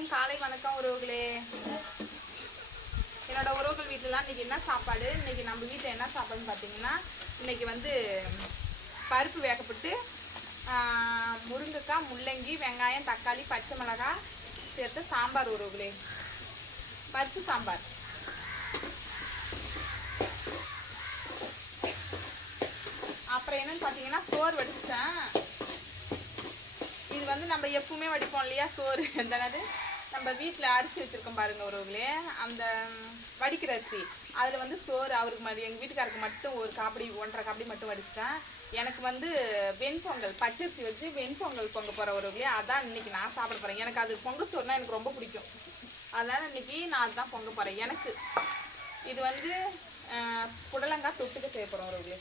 அனைத்து காலை வணக்கம் உறவுகளே. என்னோட உறவுகள் வீட்டிலலாம் இன்னைக்கு என்ன சாப்பாடு? இன்னைக்கு நம்ம வீட்டில் என்ன சாப்பாடுன்னு பார்த்தீங்கன்னா இன்னைக்கு வந்து பருப்பு வேகப்பட்டு ஆஹ், முருங்கைக்காய் முள்ளங்கி வெங்காயம் தக்காளி பச்சை மிளகாய் சேர்த்து சாம்பார் உறவுகளே. பருப்பு சாம்பார். அப்புறம் என்னன்னு பார்த்தீங்கன்னா சோறு வடிச்சிட்டேன். இது வந்து நம்ம எப்பவுமே வடிப்போம் இல்லையா சோறு? என்னது? நம்ம வீட்டில் அரிசி வச்சுருக்கோம் பாருங்கள் உறவுகளே. அந்த வடிக்கிற அரிசி. அதில் வந்து சோறு அவருக்கு மாதிரி எங்கள் வீட்டுக்காருக்கு மட்டும் ஒரு காப்படி ஒன்றரை காப்படி மட்டும் வடிச்சிட்டேன். எனக்கு வந்து வெண்பொங்கல் பச்சரிசி வச்சு வெண்பொங்கல் பொங்க போகிற உறவுகளே அதான் இன்னைக்கு நான் சாப்பிட போகிறேன் எனக்கு அது பொங்க சோறுனா எனக்கு ரொம்ப பிடிக்கும். அதனால் இன்னைக்கு நான் அதுதான் பொங்க போகிறேன் எனக்கு இது வந்து புடலங்காய் தொட்டுக்க செய்ய போகிறோம் ஒருவங்களே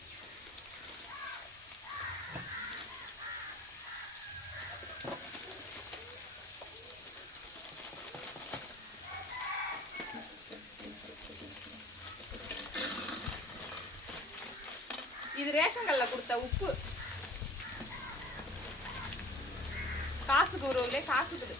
இது ரேஷன் கடையில் கொடுத்த உப்பு. காசுக்கு உறவுலே காசுக்குது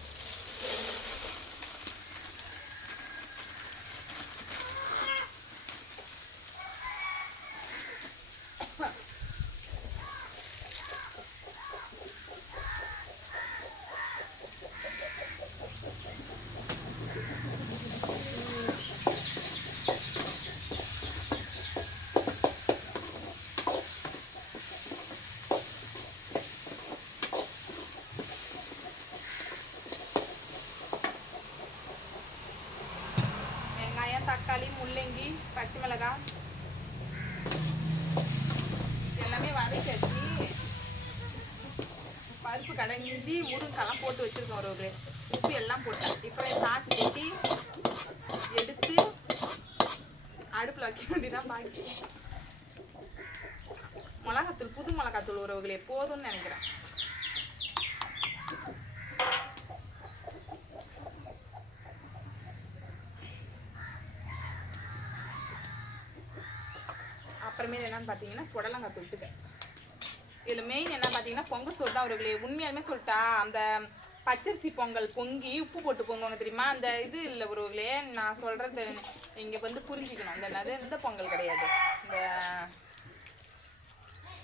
வெங்காயம் தக்காளி முள்ளங்கி பச்சை மிளகாய் எல்லாமே வதக்கியாச்சு பருப்பு கடைஞ்சி முருங்கெல்லாம் போட்டு வச்சிருக்கோம் ஒரு உப்பு எல்லாம் போட்டேன் இப்போ சாச்சி கட்டி எடுத்து அடுப்பில் வைக்க வேண்டியதான் பாக்கி. மிளகாத்தூள் புது மிளகாத்தூள் உறவுகளே போதும்னு நினைக்கிறேன். அப்புறமேல என்னன்னு பார்த்தீங்கன்னா புடலங்காய் தொட்டுக்க. இதில் மெயின் என்ன பார்த்தீங்கன்னா பொங்கல் சோறு தான் அவர்களே. உண்மையாலுமே சொல்லிட்டா அந்த பச்சரிசி பொங்கல் பொங்கி உப்பு போட்டு பொங்குவாங்க தெரியுமா? அந்த இது இல்லை ஒருவர்களே நான் சொல்கிறது இங்கே வந்து புரிஞ்சுக்கணும். அந்த என்னது? இந்த பொங்கல் கிடையாது. இந்த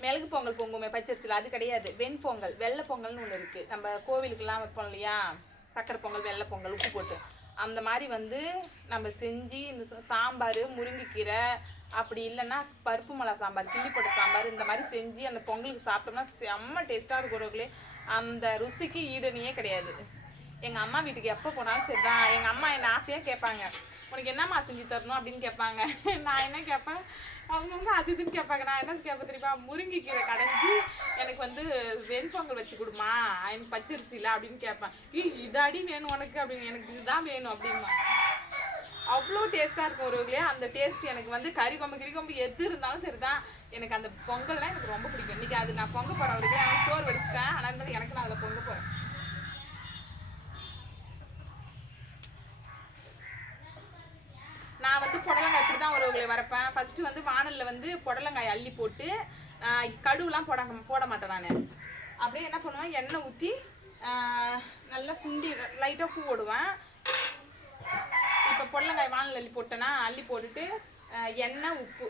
மிளகு பொங்கல் பொங்குமே பச்சரிசியில் அது கிடையாது. வெண்பொங்கல் வெள்ளை பொங்கல்னு ஒன்று இருக்குது நம்ம கோவிலுக்கெல்லாம் வைப்போம் இல்லையா? சக்கரை பொங்கல் வெள்ளை பொங்கல் உப்பு போட்டு. அந்த மாதிரி வந்து நம்ம செஞ்சு இந்த சாம்பார் முருங்கைக்கீரை அப்படி இல்லைன்னா பருப்பு மிளகா சாம்பார் கிள்ளி போட்ட சாம்பார் இந்த மாதிரி செஞ்சு அந்த பொங்கலுக்கு சாப்பிட்டோம்னா செம்ம டேஸ்ட்டாக இருக்கும் உறவுகளே அந்த ருசிக்கு ஈடுனியே கிடையாது. எங்கள் அம்மா வீட்டுக்கு எப்போ போனாலும் சரி தான் எங்கள் அம்மா என்ன ஆசையாக கேட்பாங்க. உனக்கு என்னம்மா செஞ்சு தரணும்? அப்படின்னு கேட்பாங்க. நான் என்ன கேட்பேன்? அவங்கவுங்க அது இதுன்னு கேட்பாங்க. நான் என்ன கேட்பேன் தெரியுமா? முருங்கைக்கீரை கடைஞ்சி எனக்கு வந்து வெண்பொங்கல் வச்சு கொடுமா? எனக்கு பச்சரிசியில் அப்படின்னு கேட்பேன். "ஏய், இதாடி வேணும் உனக்கு? அப்படின்னு. எனக்கு இதுதான் வேணும் அப்படிமா அவ்வளோ டேஸ்ட்டாக இருக்கும் ஒருவர்களே அந்த டேஸ்ட் எனக்கு வந்து கறி கொம்பு கறி கொம்பு எது இருந்தாலும் சரி தான் எனக்கு அந்த பொங்கல்னால் எனக்கு ரொம்ப பிடிக்கும். இன்றைக்கி அது நான் பொங்க போகிறேன் அவருக்கு ஆனால் சோறு வடிச்சிட்டேன். ஆனால் எனக்கு நான் அதில் பொங்க போகிறேன் நான் வந்து புடலங்காய் இப்படி தான் உறவுகளை வரப்பேன். ஃபஸ்ட்டு வந்து வானலில் வந்து புடலங்காய் அள்ளி போட்டு கடுவெலாம் போட போட மாட்டேன் நான். அப்படியே என்ன பண்ணுவேன்? எண்ணெய் ஊற்றி நல்லா சுண்டி லைட்டாக பூ போடுவேன். இப்போ பொடலங்காய் வானல் அள்ளி போட்டேன்னா அள்ளி போட்டுட்டு எண்ணெய் உப்பு.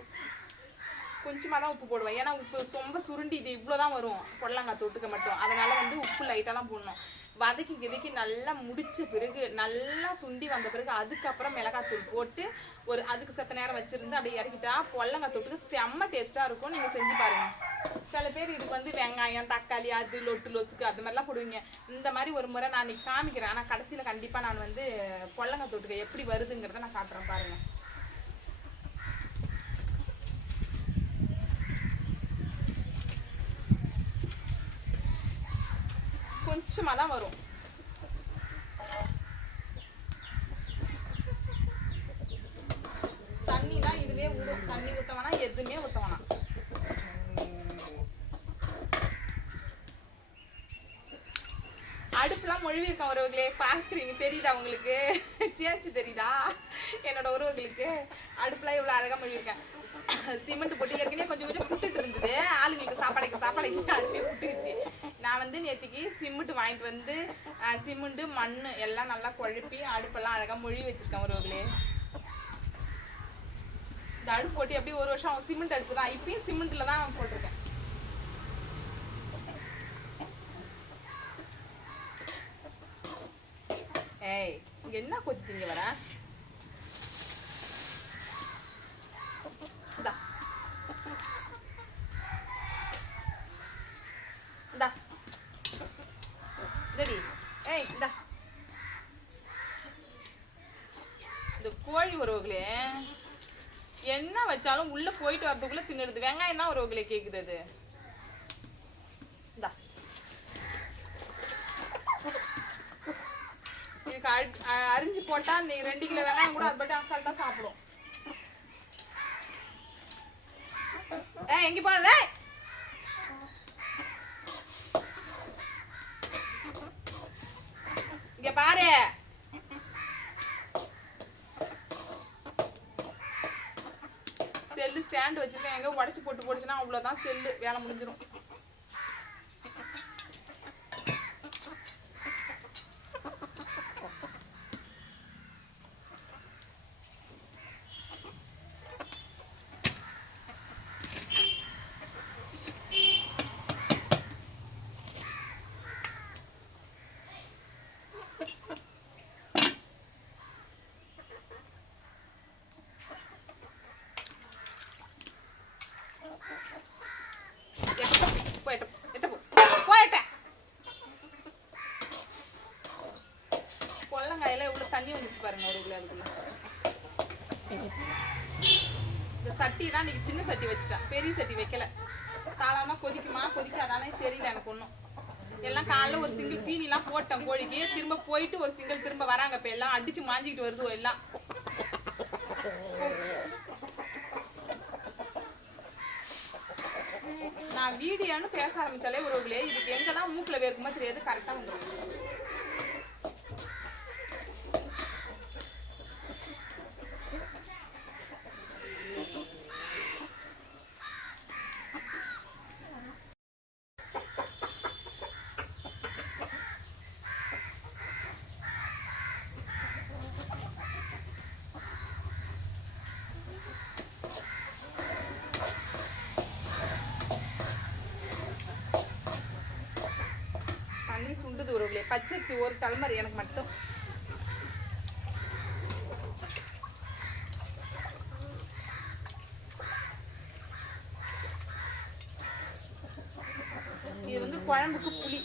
கொஞ்சமாக தான் உப்பு போடுவேன். ஏன்னா உப்பு ரொம்ப சுருண்டி இது இவ்வளோ தான் வரும் பொடலங்காய் தொட்டுக்க மட்டும். அதனால வந்து உப்பு லைட்டாக தான் போடணும். வதக்கி கிதக்கி நல்லா முடிச்ச பிறகு நல்லா சுண்டி வந்த பிறகு அதுக்கப்புறம் மிளகாத்தூள் போட்டு ஒரு அதுக்கு சத்த நேரம் வச்சிருந்து அப்படியே இறக்கிட்டா பொல்லங்காய் தொட்டுக்கு செம்ம டேஸ்ட்டாக இருக்கும். நீங்கள் செஞ்சு பாருங்கள் சில பேர் இதுக்கு வந்து வெங்காயம் தக்காளி அது லொட்டு லொசுக்கு அது மாதிரிலாம் போடுவீங்க. இந்த மாதிரி ஒரு முறை நான் இன்னைக்கு காமிக்கிறேன். ஆனால் கடைசியில் கண்டிப்பாக நான் வந்து பொல்லங்காய் தொட்டுக்க எப்படி வருதுங்கிறத நான் காட்டுறேன் பாருங்கள் கொஞ்சமாக தான் வரும். தண்ணிலாம் இதுலேயே விடும் தண்ணி ஊற்ற வேணாம் எதுவுமே ஊற்ற வேணாம் அடுப்புலாம் மொழிவிருக்கேன் உறவுகளே பார்க்குறீங்க தெரியுதா உங்களுக்கு? சேச்சு தெரியுதா? என்னோட உறவுகளுக்கு அடுப்புலாம் இவ்வளோ அழகாக மொழிவிருக்கேன் சிமெண்ட் போட்டு ஏற்கனவே கொஞ்சம் கொஞ்சம் புட்டுட்டு இருந்தது. ஆளுங்களுக்கு சாப்பாடைக்கு சாப்பாடைக்கு அடுப்பே புட்டுக்குச்சு நான் வந்து நேற்றுக்கு சிமெண்ட் வாங்கிட்டு வந்து சிமெண்ட் மண் எல்லாம் நல்லா குழப்பி அடுப்பெல்லாம் அழகாக மொழி வச்சிருக்கேன் ஒருவர்களே இந்த அடுப்பு போட்டு அப்படியே ஒரு வருஷம் சிமெண்ட் அடுப்பு தான். இப்பயும் சிமெண்ட்டில் தான் போட்டிருக்கேன். ஏய் இங்க என்ன கொத்திங்க வர இந்தா இந்தா ரெடி ஏய் இந்தா இந்த கோழி உறவுகளே. என்ன வச்சாலும் உள்ள போயிட்டு வரதுக்குள்ள தின்னுடுது. வெங்காயம் தான் உறவுகளே கேக்குது அது. இந்தா. இதுக்கு அரிஞ்சு போட்டா நீ ரெண்டு கிலோ வெங்காயம் கூட அது பட்டு அசால்ட்டா சாப்பிடும். ஏ எங்க போகுது? இங்கே இங்க பாரு செல்லு ஸ்டாண்ட் வச்சிருக்கேன் எங்கே உடச்சி போட்டு போட்டுச்சுன்னா அவ்வளோதான் செல்லு வேலை முடிஞ்சிடும் போயிட்ட எட்ட போ போயிட்ட கொல்லங்காயில எவ்வளவு பாருங்க ஒரு கிலோ அதுக்குள்ள. இந்த சட்டி தான் இன்னைக்கு சின்ன சட்டி வச்சுட்டேன். பெரிய சட்டி வைக்கல. தாளாமா கொதிக்குமா? கொதிக்காதானே தெரியல எனக்கு ஒன்றும் எல்லாம் காலைல ஒரு சிங்கிள் தீனிலாம் போட்டேன் கோழிக்கு. திரும்ப போயிட்டு ஒரு சிங்கிள் திரும்ப வராங்க இப்போ எல்லாம். அடிச்சு மாஞ்சிக்கிட்டு வருது எல்லாம். நான் வீடியோன்னு பேச ஆரம்பிச்சாலே உறவுகளே இதுக்கு எங்கதான் மூக்குல வேர்க்குமோ தெரியாது. கரெக்டா வந்துடும் தண்ணி சுண்டுது உறவுகளே பச்சரிசி ஒரு டல்மர் எனக்கு மட்டும். இது வந்து குழம்புக்கு புளி.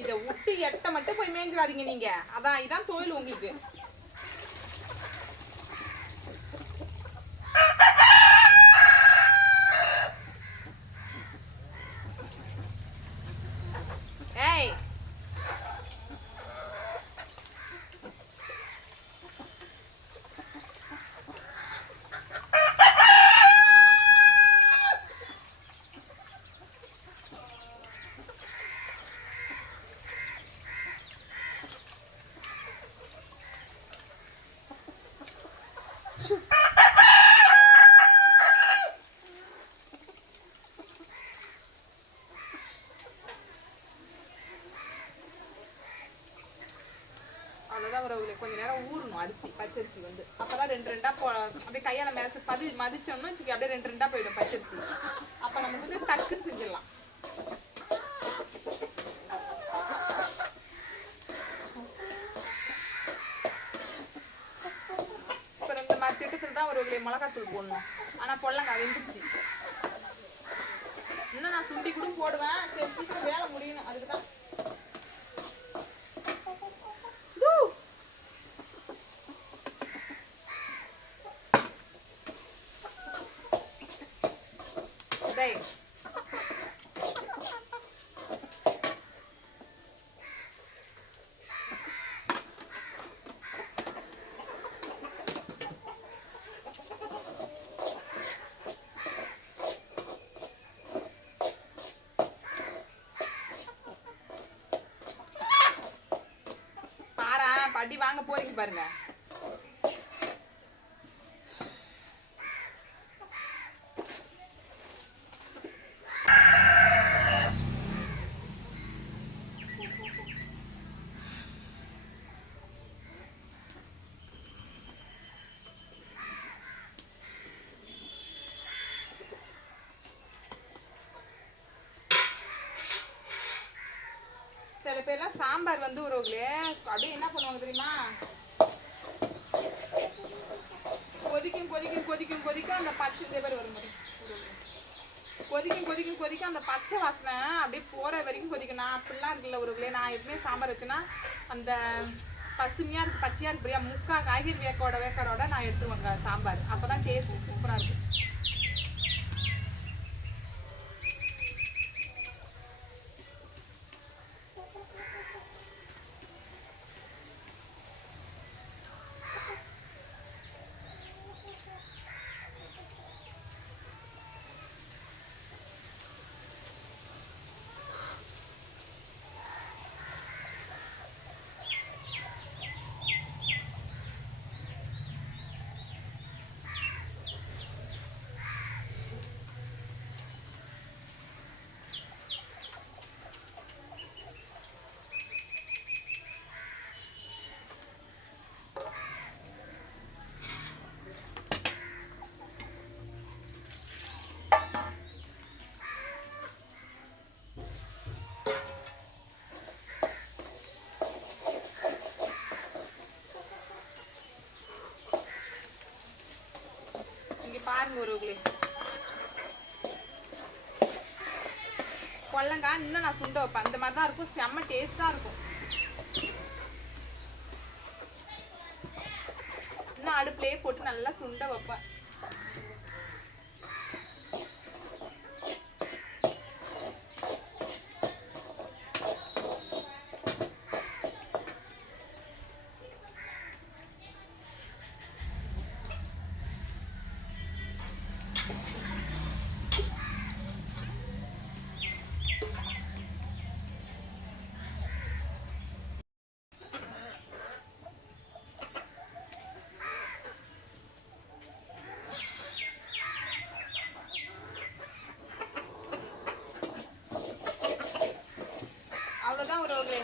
இதை விட்டு எட்ட மட்டும் போய் மேய்ஞ்சிடாதீங்க நீங்க. அதான் இதான் தொழில் உங்களுக்கு ஏய் அவ்வளோதான் உறவுகளே கொஞ்ச நேரம் ஊறணும் அரிசி பச்சரிசி வந்து. அப்பதான் ரெண்டு ரெண்டா போ அப்படியே கையால மேச பதி மதிச்சோம்னு வச்சுக்க அப்படியே ரெண்டு ரெண்டா போயிடும் பச்சரிசி அப்ப நமக்கு வந்து டக்குன்னு செஞ்சிடலாம் இப்போ இந்த மாதிரி திட்டத்தில் தான் ஒரு மிளகாத்தூள் போடணும். ஆனா பொல்லங்காய் வெந்துருச்சு. இன்னும் நான் சுண்டி கூட போடுவேன். சரி சீக்கிரம் வேலை முடியணும். அதுக்கு தான் டேய் பாரா அடி வாங்க போறீங்க பாருங்க. சில பேர்லாம் சாம்பார் வந்து உறவுகளே அப்படியே என்ன பண்ணுவாங்க தெரியுமா கொதிக்கும் கொதிக்கும் கொதிக்கும் கொதிக்கும் அந்த பச்சை பேர் வரும் கொதிக்கும் கொதிக்கும் கொதிக்கும். அந்த பச்சை வாசனை அப்படியே போகிற வரைக்கும் கொதிக்கும். நான் அப்படிலாம் இருக்குல்ல உறவுகளே நான் எப்பவுமே சாம்பார் வச்சேன்னா அந்த பசுமையாக இருக்குது பச்சையாக இருக்கு பிரியா. முக்கா காய்கறி வேக்கோட வேக்கரோட நான் எடுத்துருவேங்க சாம்பார். அப்பதான் டேஸ்ட்டு சூப்பராக இருக்கும். பாருங்க உறவுகளே கொல்லங்காய் இன்னும் நான் சுண்ட வைப்பேன். அந்த மாதிரி தான் இருக்கும். செம்ம டேஸ்டா இருக்கும். இன்னும் அடுப்புலையே போட்டு நல்லா சுண்ட வைப்பேன்.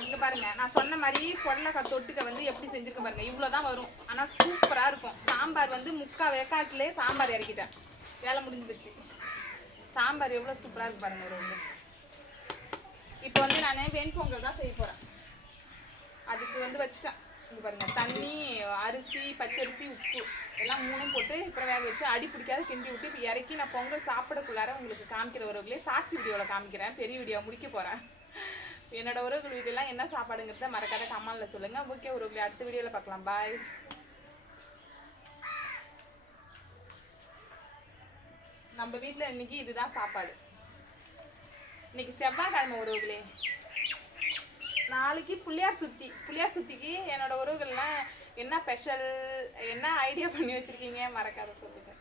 இங்க பாருங்க நான் சொன்ன மாதிரி பொடலக்காய் தொட்டுக்க வந்து எப்படி செஞ்சிருக்கேன் பாருங்க. இவ்வளவுதான் வரும். ஆனா சூப்பரா இருக்கும். சாம்பார் வந்து முக்கா வேக்காட்டுல சாம்பார் இறக்கிட்டேன். வேலை முடிஞ்சு போச்சு. சாம்பார் எவ்வளவு சூப்பரா இருக்கு பாருங்க உறவுகளே இப்போ வந்து நான் வெண்பொங்கல் தான் செய்ய போறேன். அதுக்கு வந்து வச்சுட்டேன். இங்க பாருங்க தண்ணி அரிசி பச்சரிசி உப்பு எல்லாம் மூணும் போட்டு இப்போ வேக வச்சு அடி பிடிக்காத கிண்டி விட்டு இப்போ இறக்கி நான் பொங்கல் சாப்பிடக்குள்ளார உங்களுக்கு காமிக்கிற உறவுகளே சாட்சி வீடியோவில் காமிக்கிறேன். பெரிய வீடியோ முடிக்க போகிறேன் என்னோட உறவுகள் வீடெல்லாம் என்ன சாப்பாடுங்கிறத மறக்காத கமெண்ட்ல சொல்லுங்கள் ஓகே உறவுகளே அடுத்த வீடியோவில் பார்க்கலாம். பாய் நம்ம வீட்டில் இன்னைக்கு இதுதான் சாப்பாடு. இன்னைக்கு செவ்வாய்க்கிழமை உறவுகளே. நாளைக்கு புள்ளியார் சுத்தி. புள்ளியார் சுத்திக்கு என்னோட உறவுகள்லாம் என்ன ஸ்பெஷல் என்ன ஐடியா பண்ணி வச்சிருக்கீங்க? மறக்காத சொல்லுங்க.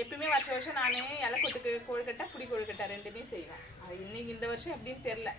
எப்பயுமே வருஷம் வருஷம் நானே இலை கொட்டுக்கு கொழுக்கட்டை புடி கொழுக்கட்டை ரெண்டுமே செய்வேன். அது இன்னைக்கு இந்த வருஷம் எப்படின்னு தெரில